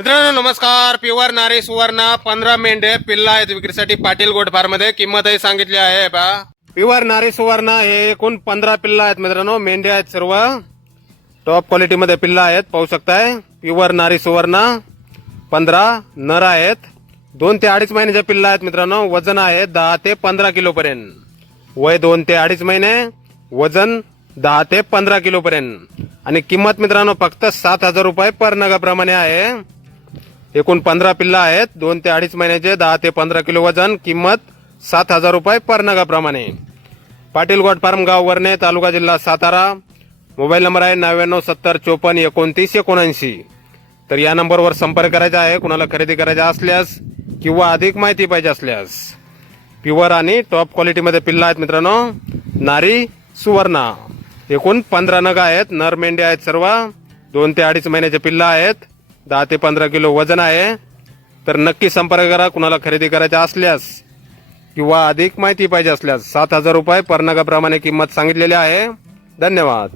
मित्रांनो नमस्कार. प्युअर नारी सुवर्ण 15 मेंढे पिल्ला आहेत विक्रीसाठी पाटील गोट फार्म मध्ये. किंमतही सांगितली आहे पहा. प्युअर नारी सुवर्ण हे एकूण 15 पिल्ला आहेत मित्रांनो. मेंढे आहेत सर्व टॉप क्वालिटी मध्ये पिल्ला आहेत, पाहू शकताय. प्युअर नारी सुवर्ण 15 नर आहेत. 2 ते 2.5 महिन्याच्या पिल्ला आहेत मित्रांनो. वजन आहे 10 ते 15 किलो पर्यंत. वय 2 ते 2.5 महिने, वजन 10 ते 15 किलो पर्यंत. आणि किंमत मित्रांनो फक्त 7,000 रुपये पर नगाप्रमाणे आहे. एकूण 15 पिल्ला आहेत, 2 ते 2.5 महिन्याचे, 10 ते 15 किलो वजन. किंमत 7,000 रुपये पर नगाप्रमाणे. पाटील गोट फार्म, गाव वरणे, तालुका जिल्हा सातारा. मोबाईल नंबर आहे 9970542979. तर या नंबरवर संपर्क करायचा आहे कुणाला खरेदी करायचा असल्यास किंवा अधिक माहिती पाहिजे असल्यास. प्युअर आणि टॉप क्वालिटीमध्ये पिल्ला आहेत मित्रांनो. नारी सुवर्णा एकूण 15 नग आहेत. नर मेंढे आहेत सर्व. 2 ते 2.5 महिन्याचे पिल्ला आहेत. 10 ते 15 किलो वजन आहे. तर नक्की संपर्क करा कुणाला खरेदी करायचा असल्यास किंवा अधिक माहिती पाहिजे असल्यास. 7,000 रुपये पर नगाप्रमाणे किंमत सांगितलेली आहे. धन्यवाद.